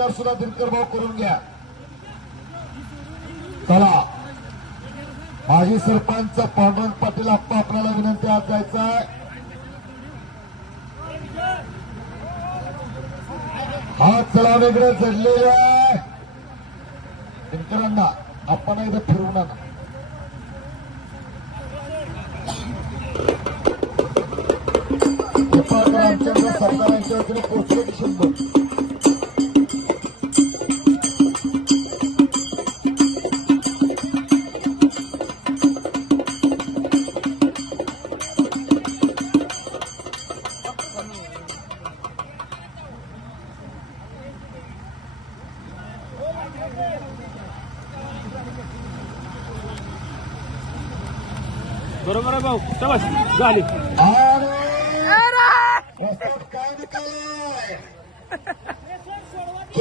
सत्कार सुद्धा दिनकर भाऊ करून घ्या. चला. माजी सरपंच पांडुरंग पाटील आप्पा आपल्याला विनंती आज जायचा आहे हात चला वेगळं चढलेले आहे. दिनकरांना आपण एकदा फिरवून आणा कृपाकर रामचंद्र वतीने पोहोचले शंभर. બરોબર ભાવ સરસ ગાડી અરે અરે